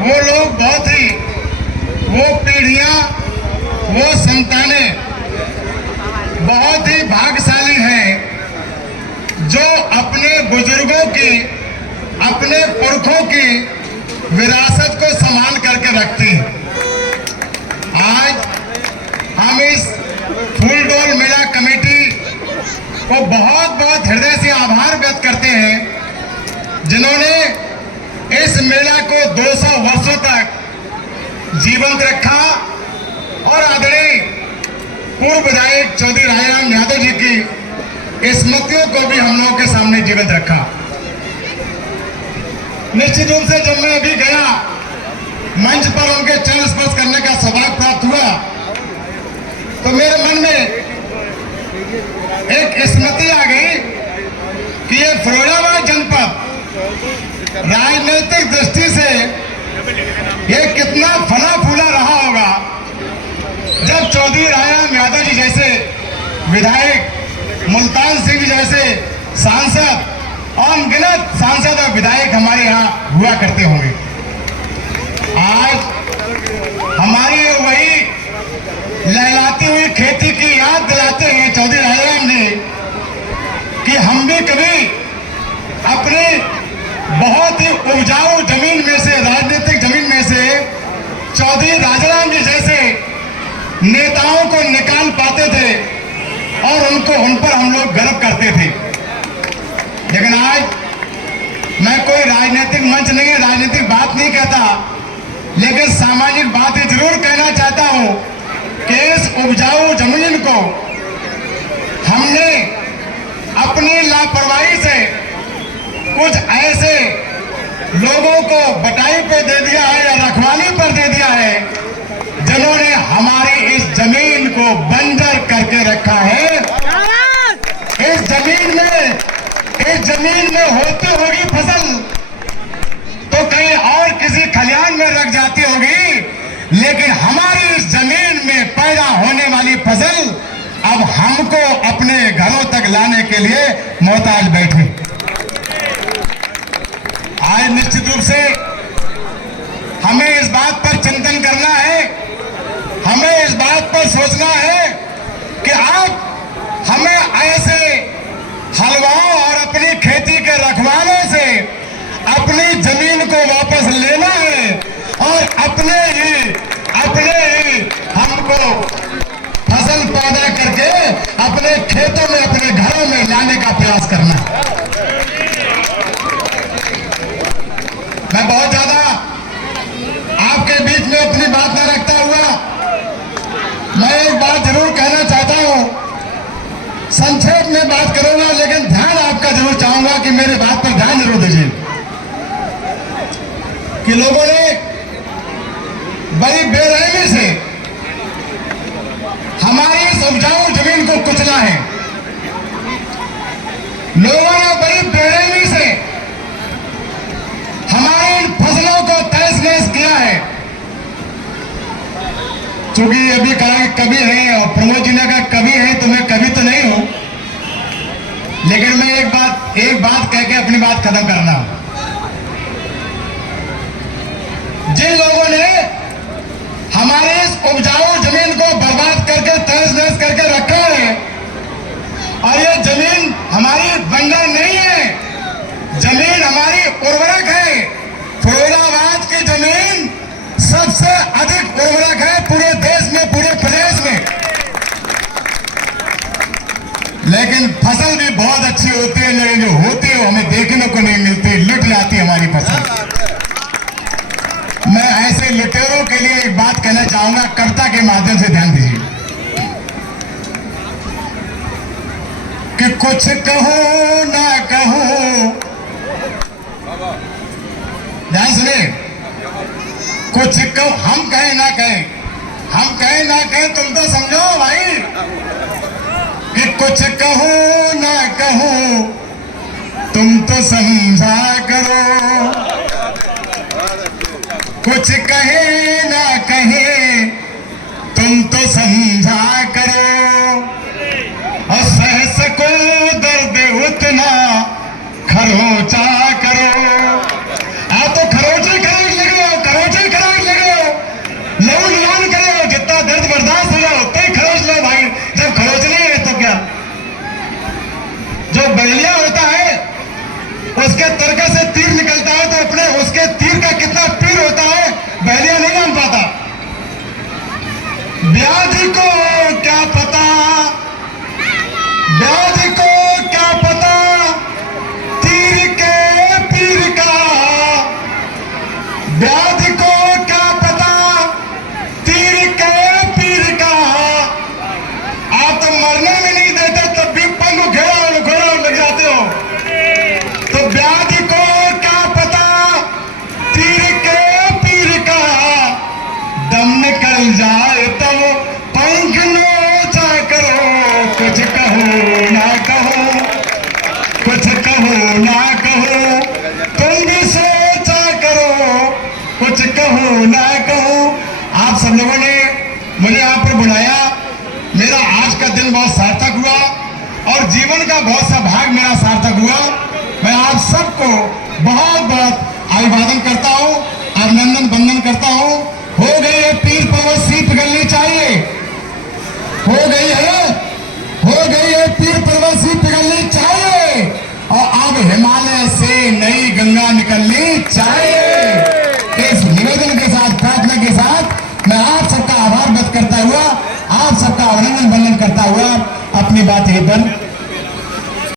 वो लोग बहुत ही, वो पीढ़ियां, वो संतानें बहुत ही भाग्यशाली हैं जो अपने बुजुर्गों की, अपने पुरखों की विरासत को संभाल करके रखती हैं। आज हम इस फूलडोल मेला कमेटी को बहुत बहुत हृदय से आभार व्यक्त करते हैं जिन्होंने इस मेला को 200 वर्षों तक जीवंत रखा और आदरणीय पूर्व विधायक चौधरी राजाराम यादव जी की स्मृतियों को भी हम लोगों के सामने जीवंत रखा। निश्चित रूप से जब मैं अभी गया मंच पर उनके चरण स्पर्श करने का सौभाग्य प्राप्त हुआ तो मेरे मन में एक स्मृति आ गई कि ये फिरोजाबाद जनपद राजनीतिक दृष्टि से ये कितना फला फूला रहा होगा जब चौधरी राजाराम यादव जी जैसे विधायक, मुल्तान सिंह जैसे सांसद और अनगिनत सांसद और विधायक हमारे यहाँ हुआ करते होंगे। आज हमारी वही लहलाती हुई खेती की याद दिलाते हैं चौधरी राजाराम ने कि हम भी कभी अपने बहुत ही उपजाऊ जमीन में से, राजनीतिक जमीन में से चौधरी राजाराम जी जैसे नेताओं को निकाल पाते थे और उन पर हम लोग गर्व करते थे। लेकिन आज मैं कोई राजनीतिक मंच नहीं है, राजनीतिक बात नहीं कहता, लेकिन सामाजिक बात ही जरूर कहना चाहता हूं कि इस उपजाऊ जमीन को हमने अपनी लापरवाही से कुछ ऐसे लोगों को बटाई पे दे दिया है या रखवाली पर दे दिया है जिन्होंने हमारी इस जमीन को बंजर करके रखा है। इस जमीन में होती होगी फसल तो कहीं और किसी खलिहान में रख जाती होगी, लेकिन हमारी इस जमीन में पैदा होने वाली फसल अब हमको अपने घरों तक लाने के लिए मोहताज बैठी। आज निश्चित रूप से हमें इस बात पर चिंतन करना है, हमें इस बात पर सोचना है कि आप हमें ऐसे हलवाओं और अपनी खेती के रखवालों से अपनी जमीन को वापस लेना है और अपने ही हमको फसल पैदा करके अपने खेतों में, अपने घरों में लाने का प्रयास करना है। मैं बहुत ज्यादा आपके बीच में अपनी बात न रखता हुआ मैं एक बात जरूर कहना चाहता हूं, संक्षेप में बात करूंगा लेकिन ध्यान आपका जरूर चाहूंगा कि मेरी बात पर ध्यान जरूर दीजिए कि लोगों ने बड़ी बेरहमी से हमारी इस उपजाऊ जमीन को कुचला है। लोगों ने बड़ी बेरहमी से हमारी इन फसलों को तहस नहस किया है। क्योंकि अभी कहा कि कवि है और प्रमोद जी ने कहा कवि है तो मैं कवि तो नहीं हूं, लेकिन मैं एक बात कह के अपनी बात खत्म करना। जिन लोगों ने हमारे इस उपजाऊ जमीन को बर्बाद करके तहस नहस करके रखा है और ये जमीन हमारी बंजर नहीं है, जमीन हमारी उर्वरक है। फिरोजाबाद की जमीन सबसे अधिक उर्वरक है पूरे देश में, पूरे प्रदेश में, लेकिन फसल भी बहुत अच्छी होती है, लेकिन जो होती है हमें देखने को नहीं मिलती, लुट जाती है हमारी फसल। मैं ऐसे लुटेरों के लिए एक बात कहना चाहूंगा, कविता के माध्यम से ध्यान दीजिए कि कुछ कहूं ना कहूं, ध्यान सुनिए, कुछ कहो, हम कहें ना कहें, हम कहें ना कहें, तुम तो समझो भाई कि कुछ कहूं ना कहूं तुम तो समझा करो, कुछ कहे ना कहे तुम तो समझा करो, और सह सको दर्द उतना खरोचा करो। आप तो खरोचे खरीद निकलो, खरोचे को क्या पता, व्याध को क्या पता तीर के पीर का, व्याध को क्या पता तीर के पीर का। आप तो मरने में नहीं देते तब भी पंख घोड़ा लग जाते हो। तो व्याध को क्या पता तीर के पीर का, दम निकल जाए तब पंख नोचा करो, कुछ कहो ना कहो, कुछ कहो ना कहो, तुम भी सोचा करो, कुछ कहो ना कहो। आप सब लोगों ने मुझे यहाँ पर बुलाया, मेरा आज का दिन बहुत सार्थक हुआ और जीवन का बहुत सा भाग मेरा सार्थक हुआ। मैं आप सबको बहुत बहुत अभिवादन करता हूँ, अभिनंदन बंदन करता हूँ। हो गई है पीर पर्वत सी पिघलनी चाहिए, हो गई है पीर पर्वत सी पिघलनी चाहिए और अब हिमालय से नई गंगा निकलनी चाहिए। इस निवेदन के साथ, प्रार्थना के साथ मैं आप सबका आभार व्यक्त करता हुआ, आप सबका अभिनंदन बंदन करता हुआ अपनी बात यहीं पर